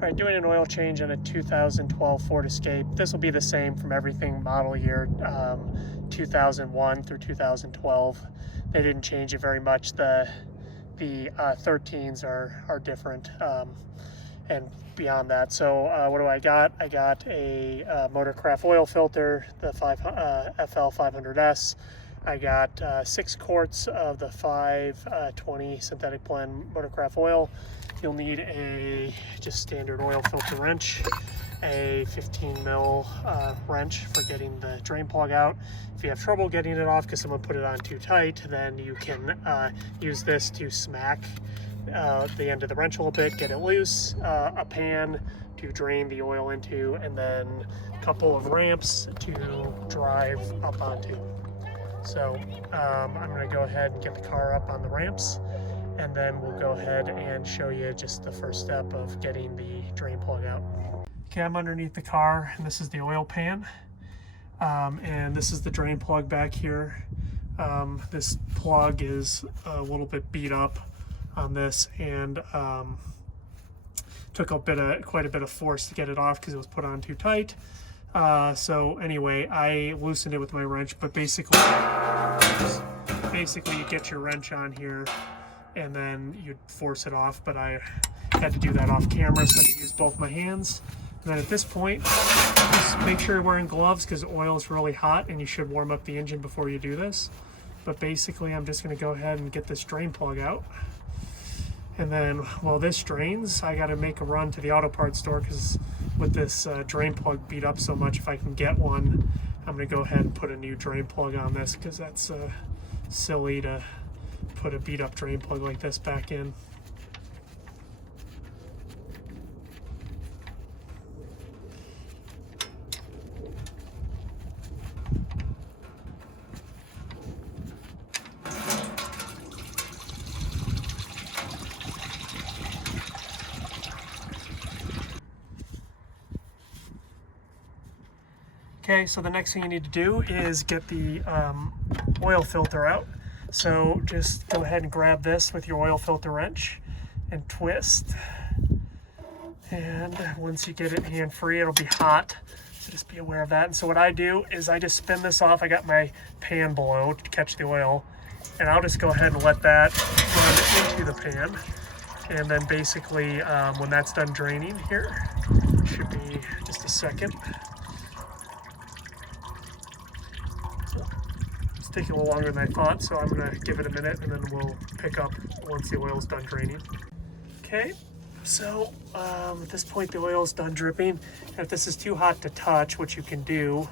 All right, doing an oil change on a 2012 Ford Escape. This will be the same from everything model year 2001 through 2012. They didn't change it very much. The 13s are different and beyond that. So what do I got? I got a Motorcraft oil filter, the FL 500S. I got 6 quarts of the 520 synthetic blend Motorcraft oil. You'll need a just standard oil filter wrench, a 15 mil wrench for getting the drain plug out. If you have trouble getting it off because someone put it on too tight, then you can use this to smack the end of the wrench a little bit, get it loose, a pan to drain the oil into, and then a couple of ramps to drive up onto. So I'm going to go ahead and get the car up on the ramps, and then we'll go ahead and show you just the first step of getting the drain plug out. Okay, I'm underneath the car, and this is the oil pan, and this is the drain plug back here. This plug is a little bit beat up on this, and took quite a bit of force to get it off because it was put on too tight. So anyway, I loosened it with my wrench, but basically you get your wrench on here and then you force it off, but I had to do that off camera, so I could use both my hands. And then at this point, just make sure you're wearing gloves because oil is really hot and you should warm up the engine before you do this. But basically, I'm just going to go ahead and get this drain plug out. And then while this drains, I got to make a run to the auto parts store because with this drain plug beat up so much, if I can get one, I'm going to go ahead and put a new drain plug on this because that's silly to put a beat up drain plug like this back in. Okay, so the next thing you need to do is get the oil filter out. So just go ahead and grab this with your oil filter wrench and twist. And once you get it hand-free, it'll be hot, so just be aware of that. And so what I do is I just spin this off. I got my pan below to catch the oil, and I'll just go ahead and let that run into the pan. And then basically, when that's done draining here, should be just a second. Taking a little longer than I thought, so I'm going to give it a minute and then we'll pick up once the oil's done draining. Okay, so at this point the oil's done dripping. And if this is too hot to touch, what you can do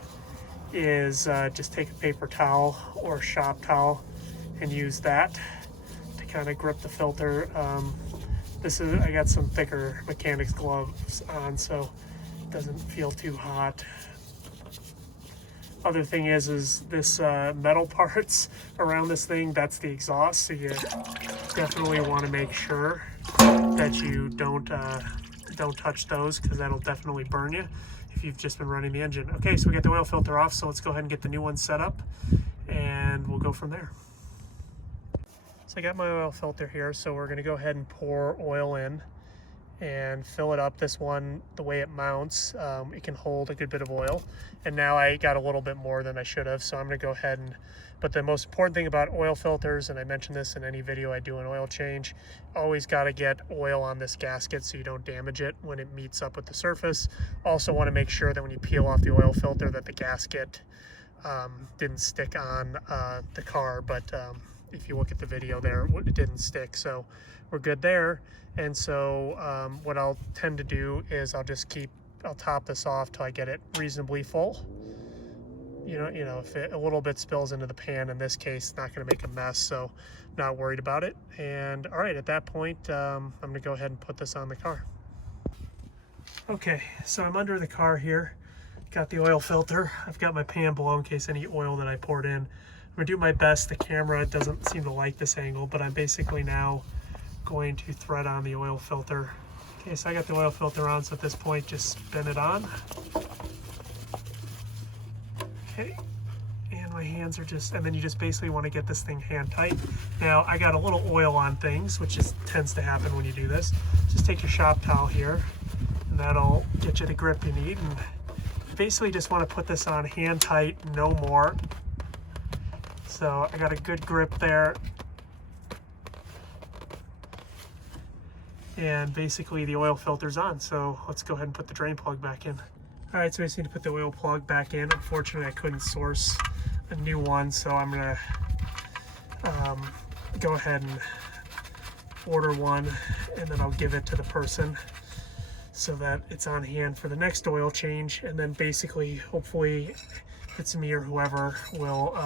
is just take a paper towel or a shop towel and use that to kind of grip the filter. I got some thicker mechanics gloves on, so it doesn't feel too hot. Other thing is this metal parts around this thing, that's the exhaust, so you definitely want to make sure that you don't touch those because that'll definitely burn you if you've just been running the engine. Okay, so we got the oil filter off, so let's go ahead and get the new one set up and we'll go from there. So I got my oil filter here, so we're going to go ahead and pour oil in and fill it up. This one, the way it mounts, it can hold a good bit of oil, and now I got a little bit more than I should have, so I'm going to go ahead and, but the most important thing about oil filters, and I mention this in any video I do an oil change, always got to get oil on this gasket so you don't damage it when it meets up with the surface. Also want to make sure that when you peel off the oil filter that the gasket didn't stick on the car, but if you look at the video there, it didn't stick, so we're good there. And so what I'll tend to do is I'll top this off till I get it reasonably full. You know, if a little bit spills into the pan, in this case, it's not going to make a mess, so not worried about it. And all right, at that point, I'm going to go ahead and put this on the car. Okay, so I'm under the car here. Got the oil filter. I've got my pan below in case any oil that I poured in. I'm going to do my best. The camera doesn't seem to like this angle, but I'm basically now going to thread on the oil filter. Okay, so I got the oil filter on, so at this point just spin it on. Okay, and my hands are just, and then you just basically want to get this thing hand tight. Now I got a little oil on things, which tends to happen when you do this. Just take your shop towel here and that'll get you the grip you need. And you basically just want to put this on hand tight, no more. So I got a good grip there. And basically the oil filter's on. So let's go ahead and put the drain plug back in. All right, so I just need to put the oil plug back in. Unfortunately, I couldn't source a new one, so I'm gonna go ahead and order one, and then I'll give it to the person so that it's on hand for the next oil change. And then basically, hopefully, it's me or whoever will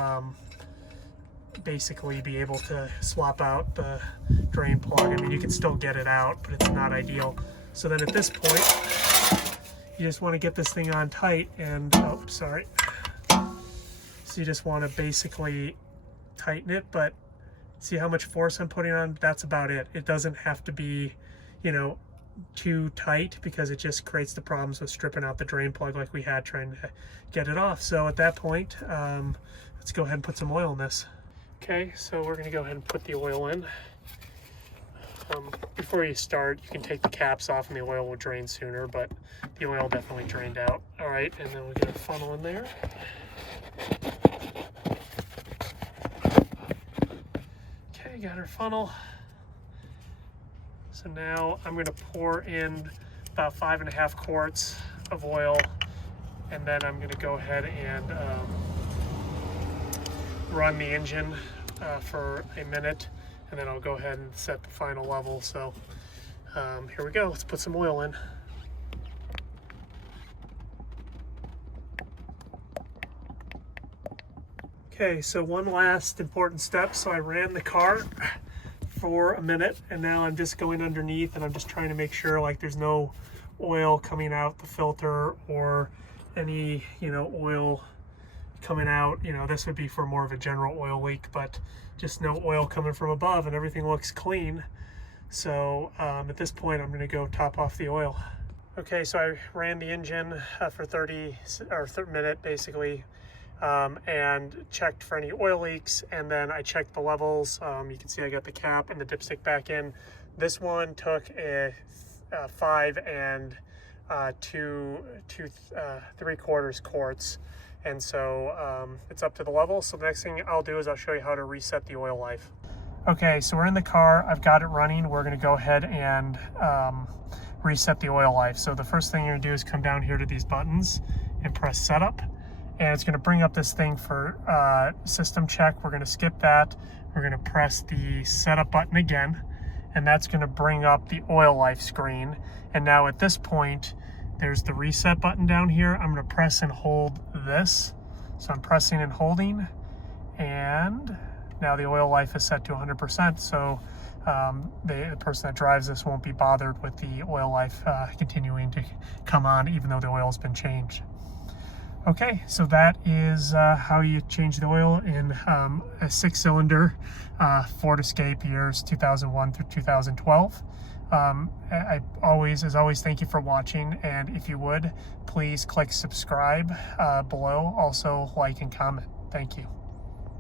basically be able to swap out the drain plug. I mean, you can still get it out, but it's not ideal. So then at this point, you just want to get this thing on tight and, oh, sorry. So you just want to basically tighten it, but see how much force I'm putting on? That's about it. It doesn't have to be, you know, too tight, because it just creates the problems with stripping out the drain plug like we had trying to get it off. So at that point, let's go ahead and put some oil in this. Okay, so we're going to go ahead and put the oil in. Before you start, you can take the caps off and the oil will drain sooner, but the oil definitely drained out. All right, and then we get our funnel in there. Okay, got our funnel. So now I'm going to pour in about 5.5 quarts of oil, and then I'm going to go ahead and run the engine for a minute, and then I'll go ahead and set the final level. So here we go. Let's put some oil in. Okay, so one last important step. So I ran the car for a minute, and now I'm just going underneath, and I'm just trying to make sure like there's no oil coming out the filter or any, you know, oil coming out. You know, this would be for more of a general oil leak, but just no oil coming from above, and everything looks clean. So at this point, I'm going to go top off the oil. Okay, so I ran the engine for 30 minute basically, and checked for any oil leaks, and then I checked the levels. You can see I got the cap and the dipstick back in. This one took a 5 and 2 3/4 quarts, and so it's up to the level. So the next thing I'll do is I'll show you how to reset the oil life. Okay, so we're in the car. I've got it running. We're going to go ahead and reset the oil life. So the first thing you're going to do is come down here to these buttons and press setup. And it's going to bring up this thing for system check. We're going to skip that. We're going to press the setup button again, and that's going to bring up the oil life screen. And now at this point, there's the reset button down here. I'm going to press and hold this. So I'm pressing and holding, and now the oil life is set to 100%. So the person that drives this won't be bothered with the oil life continuing to come on, even though the oil's been changed. Okay, so that is how you change the oil in a 6-cylinder Ford Escape years 2001 through 2012. As always, thank you for watching, and if you would, please click subscribe below. Also, like and comment. Thank you.